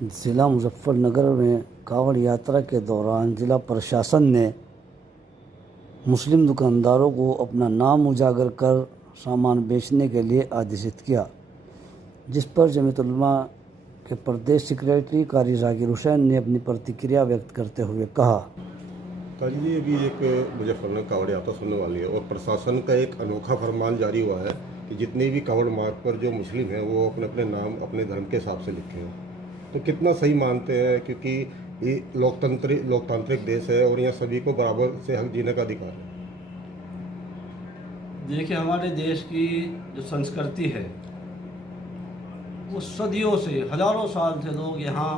ज़िला मुजफ्फरनगर में कांवड़ यात्रा के दौरान ज़िला प्रशासन ने मुस्लिम दुकानदारों को अपना नाम उजागर कर सामान बेचने के लिए आदेशित किया, जिस पर जमीयत उलमा के प्रदेश सेक्रेटरी कारी जाकिर हुसैन ने अपनी प्रतिक्रिया व्यक्त करते हुए कहा। काजी जी, अभी एक मुजफ्फरनगर कांवड़ यात्रा सुनने वाली है और प्रशासन का एक अनोखा फरमान जारी हुआ है कि जितने भी कांवड़ मार्ग पर जो मुस्लिम हैं वो अपने अपने नाम अपने धर्म के हिसाब से लिखे हैं। तो कितना सही मानते हैं, क्योंकि ये लोकतांत्रिक देश है और यहाँ सभी को बराबर से हक जीने का अधिकार है। देखिए, हमारे देश की जो संस्कृति है वो सदियों से, हजारों साल से लोग यहाँ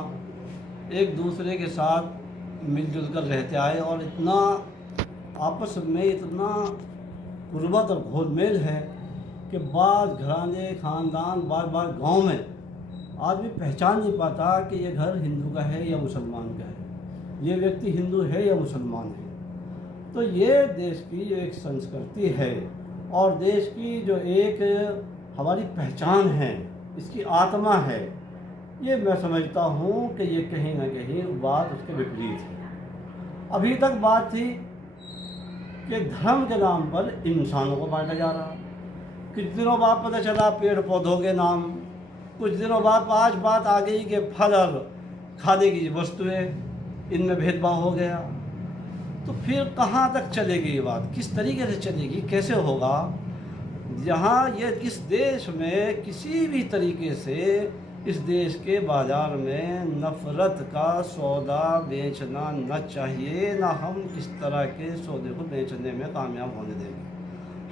एक दूसरे के साथ मिलजुल कर रहते आए और इतना आपस में इतना गुर्बत और घोलमेल है कि बाद घराने खानदान बार गांव में आदमी पहचान नहीं पाता कि ये घर हिंदू का है या मुसलमान का है, ये व्यक्ति हिंदू है या मुसलमान है। तो ये देश की जो एक संस्कृति है और देश की जो एक हमारी पहचान है, इसकी आत्मा है, ये मैं समझता हूँ कि ये कहीं ना कहीं बात उसके विपरीत है। अभी तक बात थी कि धर्म के नाम पर इंसानों को बांटा जा रहा, कुछ दिनों बाद पता चला पेड़ पौधों के नाम, कुछ दिनों बाद आज बात आ गई कि फल और खाने की वस्तुएं, इनमें भेदभाव हो गया। तो फिर कहाँ तक चलेगी ये बात, किस तरीके से चलेगी, कैसे होगा, जहाँ ये इस देश में किसी भी तरीके से इस देश के बाज़ार में नफ़रत का सौदा बेचना न चाहिए, ना हम इस तरह के सौदे को बेचने में कामयाब होने देंगे।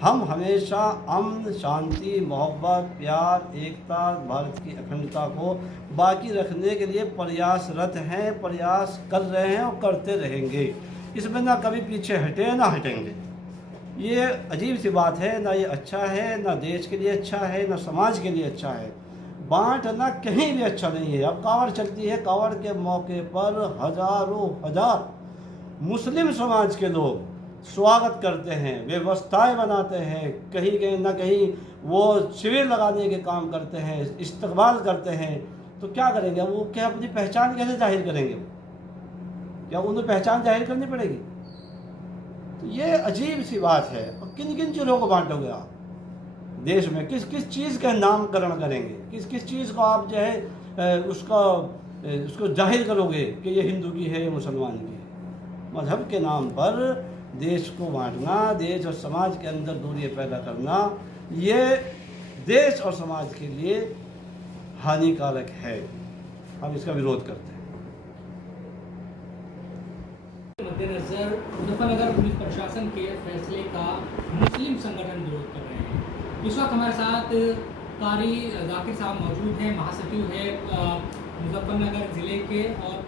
हम हमेशा अमन, शांति, मोहब्बत, प्यार, एकता, भारत की अखंडता को बाकी रखने के लिए प्रयासरत हैं, प्रयास कर रहे हैं और करते रहेंगे। इसमें ना कभी पीछे हटे ना हटेंगे। ये अजीब सी बात है, ना ये अच्छा है, ना देश के लिए अच्छा है, ना समाज के लिए अच्छा है। बांटना कहीं भी अच्छा नहीं है। अब कांवड़ चलती है, कांवड़ के मौके पर हजारों हजार मुस्लिम समाज के लोग स्वागत करते हैं, व्यवस्थाएं बनाते हैं, कहीं ना कहीं वो शिविर लगाने के काम करते हैं, इस्तकबाल करते हैं। तो क्या करेंगे वो, क्या अपनी पहचान कैसे जाहिर करेंगे, क्या उन्हें पहचान जाहिर करनी पड़ेगी? तो ये अजीब सी बात है। और किन किन चीज़ों को बांटोगे आप देश में, किस किस चीज़ का नामकरण करेंगे, किस किस चीज़ को आप जो है उसको जाहिर करोगे कि ये हिंदू की है या मुसलमान की है। मज़हब के नाम पर देश को बांटना, देश और समाज के अंदर दूरियां पैदा करना, ये देश और समाज के लिए हानिकारक है। हम इसका विरोध करते हैं। मद्देनजर मुजफ्फरनगर पुलिस प्रशासन के फैसले का मुस्लिम संगठन विरोध कर रहे हैं। इस वक्त हमारे साथ कारी जाकिर साहब मौजूद हैं, महासचिव है मुजफ्फरनगर ज़िले के। और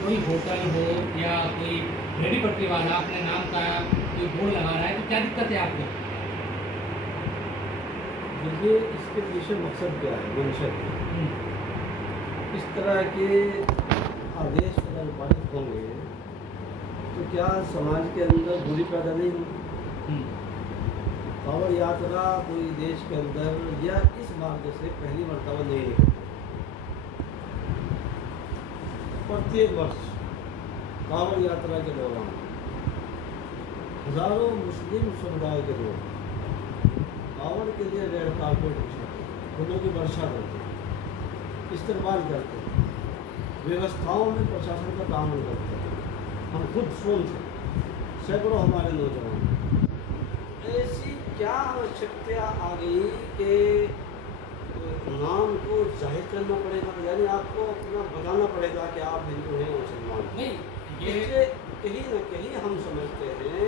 कोई होटल हो या कोई रेडी पटरी वाला अपने नाम का कोई बोर्ड लगा रहा है, तो क्या दिक्कत है आपको? देखिए, इसके पीछे मकसद क्या है, मंशा इस तरह के आदेश अगर पारित होंगे तो क्या समाज के अंदर दूरी पैदा नहीं होगी? कांवड़ यात्रा कोई देश के अंदर या इस मार्ग से पहली मर्तबा नहीं है। प्रत्येक वर्ष कांवड़ यात्रा के दौरान हजारों मुस्लिम समुदाय के लोग कांवड़ के लिए रेड कार्पेट बिछाते, फूलों की वर्षा करते, इस्तेमाल करते, व्यवस्थाओं में प्रशासन का तामुल करते। हम खुद स्वयं थे, सैकड़ों हमारे नौजवान। ऐसी क्या आवश्यकता आ गई कि नाम को जाहिर करना पड़ेगा, यानी आपको अपना बताना पड़ेगा कि आप हिंदू हैं मुसलमान नहीं, ये कहीं ना कहीं हम समझते हैं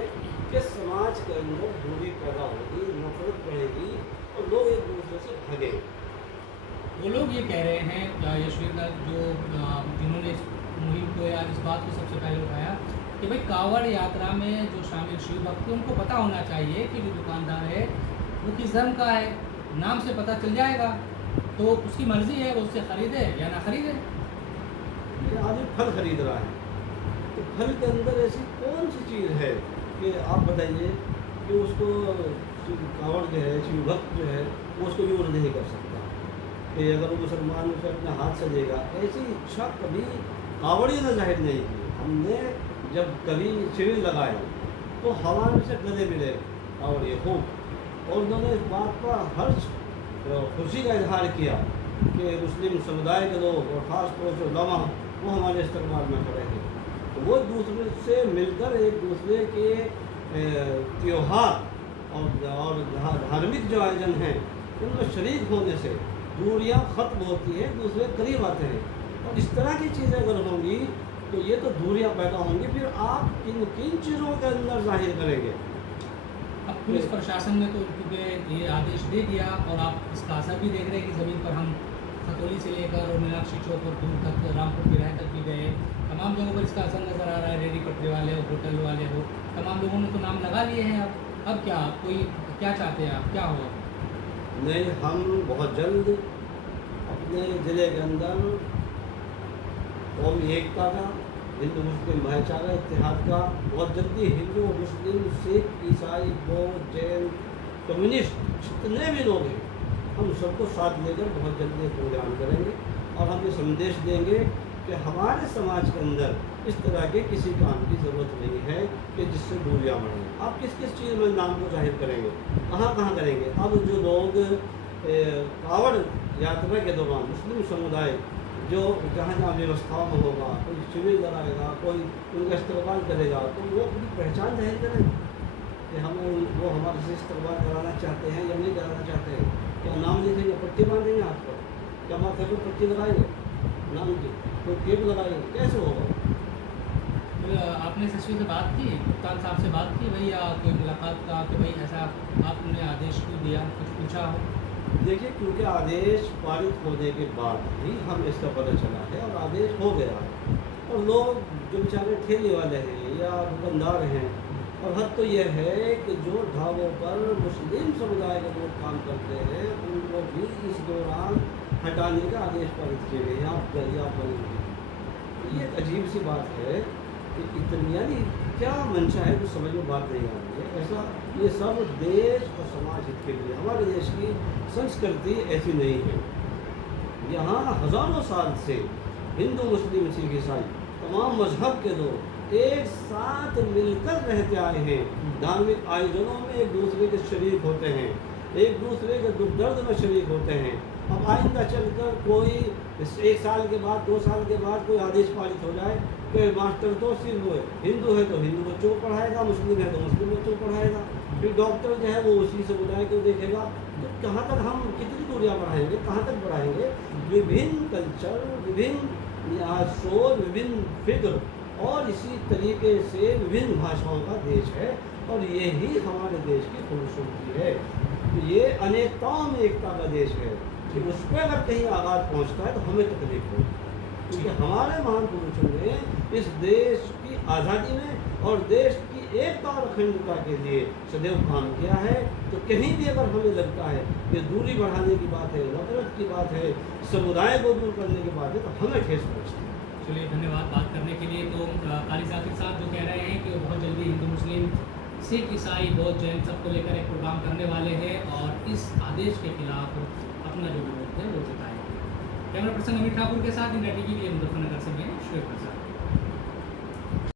कि समाज के अंदर दूरी पैदा होगी, नफरत बढ़ेगी और लोग एक दूसरे से भागेंगे। वो लोग ये कह रहे हैं, यशवीर जो जिन्होंने इस मुहिम को या इस बात को सबसे पहले उठाया कि भाई कांवड़ यात्रा में जो शामिल शिव भक्त हैं उनको पता होना चाहिए कि जो दुकानदार है वो किस धर्म का है, नाम से पता चल जाएगा, तो उसकी मर्जी है वो उससे खरीदे या ना खरीदे। आदमी फल खरीद रहा है, तो फल के अंदर ऐसी कौन सी चीज़ है कि आप बताइए कि उसको कांवड़ जो है, शिव भक्त जो है, वो उसको यूज नहीं कर सकता। कि अगर वो मुसलमान उसे अपने हाथ से देगा, ऐसी इच्छा कभी कावड़ियों ने जाहिर नहीं की। हमने जब कभी शिविर लगाए तो हमारे से गले मिले कावड़िए खूब, और उन्होंने इस बात पर हर्ष खुशी का इजहार किया कि मुस्लिम समुदाय के लोग और ख़ास तौर से उलमा वो हमारे इस्तकबाल में खड़े हैं। तो वो दूसरे से मिलकर एक दूसरे के त्यौहार और धार्मिक जो आयोजन हैं उनमें शरीक होने से दूरियां ख़त्म होती हैं, दूसरे करीब आते हैं। और इस तरह की चीज़ें अगर होंगी तो ये तो दूरियां पैदा होंगी, फिर आप किन किन चीज़ों के अंदर जाहिर करेंगे। अब पुलिस प्रशासन ने तो क्योंकि ये आदेश दे दिया और आप इसका असर भी देख रहे हैं कि ज़मीन पर हम खतौली से लेकर और मीनाक्षी चौक और दूर तक रामपुर बिराए तक भी गए, तमाम जगहों पर इसका असर नज़र आ रहा है। रेडी पटरी वाले हो, होटल वाले हो, तमाम लोगों ने तो नाम लगा लिए हैं। अब क्या कोई क्या चाहते हैं आप, क्या होगा? नहीं, हम बहुत जल्द अपने ज़िले के अंदर कौमी एकता का, हिंदू मुस्लिम भाईचारा इत्तेहाद का, बहुत जल्दी हिंदू मुस्लिम सिख ईसाई बौद्ध जैन कम्युनिस्ट जितने भी लोग हैं हम सबको साथ लेकर बहुत जल्दी प्रोग्राम करेंगे और हम ये संदेश देंगे कि हमारे समाज के अंदर इस तरह के किसी काम की ज़रूरत नहीं है कि जिससे दूरियां बढ़ें। आप किस किस चीज़ में नाम को जाहिर करेंगे, कहाँ कहाँ करेंगे? अब जो लोग कावड़ यात्रा के दौरान मुस्लिम समुदाय जो जहाँ जहाँ व्यवस्थाओं में होगा, कोई शिविर लगाएगा, कोई उनका इस्तेमाल करेगा, तो वो अपनी पहचान जाहिर करें कि हमें वो हमारे से इस्तेमाल कराना चाहते हैं या नहीं कराना चाहते हैं। क्या नाम लिखेंगे, पट्टी बांधेंगे हाथ पर, क्या माथे पर पट्टी लगाएंगे नाम की, कोई टेप लगाएंगे, कैसे होगा? आपने सचिव से बात की, कप्तान साहब से बात की भैया, कोई मुलाकात का कि भाई ऐसा आपने आदेश क्यों दिया, कुछ पूछा हो? देखिए, क्योंकि आदेश पारित होने के बाद ही हम इसका पता चला है और आदेश हो गया है, और लोग जो बेचारे ठेले वाले हैं या दुकानदार हैं, और हद तो यह है कि जो ढाबों पर मुस्लिम समुदाय के लोग काम करते हैं उनको भी इस दौरान हटाने का आदेश पारित किए गए हैं। आप बनेंगे, ये एक अजीब सी बात है कि इतनी, यानी क्या मंशा है कुछ समझ में बात नहीं आ रही है। ऐसा ये सब देश और समाज हित के लिए, हमारे देश की संस्कृति ऐसी नहीं है। यहाँ हज़ारों साल से हिंदू मुस्लिम सिख ईसाई तमाम मजहब के लोग एक साथ मिलकर रहते आए हैं। धार्मिक आयोजनों में एक दूसरे के शरीक होते हैं, एक दूसरे के दुख दर्द में शरीक होते हैं। अब आइंदा चलकर कोई 1 साल के बाद 2 साल के बाद कोई आदेश पारित हो जाए कि मास्टर तो सिर्फ हिंदू है तो हिंदू बच्चों को पढ़ाएगा, मुस्लिम है तो मुस्लिम बच्चों को पढ़ाएगा, फिर डॉक्टर जो है वो उसी समुदाय को देखेगा, तो कहाँ तक हम कितनी दूरियाँ बढ़ाएंगे, कहाँ तक बढ़ाएंगे? विभिन्न कल्चर, विभिन्न सोच, विभिन्न फिक्र और इसी तरीके से विभिन्न भाषाओं का देश है, और यही हमारे देश की खूबसूरती है। तो ये अनेकताओं में एकता का देश है कि उस पर अगर कहीं आघात पहुंचता है तो हमें तकलीफ हो, क्योंकि हमारे महान पुरुषों ने इस देश की आज़ादी में और देश की एकता और अखंडता के लिए सदैव काम किया है। तो कहीं भी अगर हमें लगता है कि दूरी बढ़ाने की बात है, नफरत की बात है, समुदाय को दूर करने की बात है, तो हमें ठेस पहुँचती है। चलिए, धन्यवाद बात करने के लिए। तो कारी जाकिर साहब जो कह रहे हैं कि वो बहुत जल्दी हिंदू मुस्लिम सिख ईसाई बौद्ध जैन सबको लेकर एक प्रोग्राम करने वाले हैं और इस आदेश के खिलाफ अपना जो विरोध है वो जताएंगे। कैमरा पर्सन अमित ठाकुर के साथ इंडिया टीवी के लिए मुजफ्फरनगर से मैं श्वेत प्रसाद।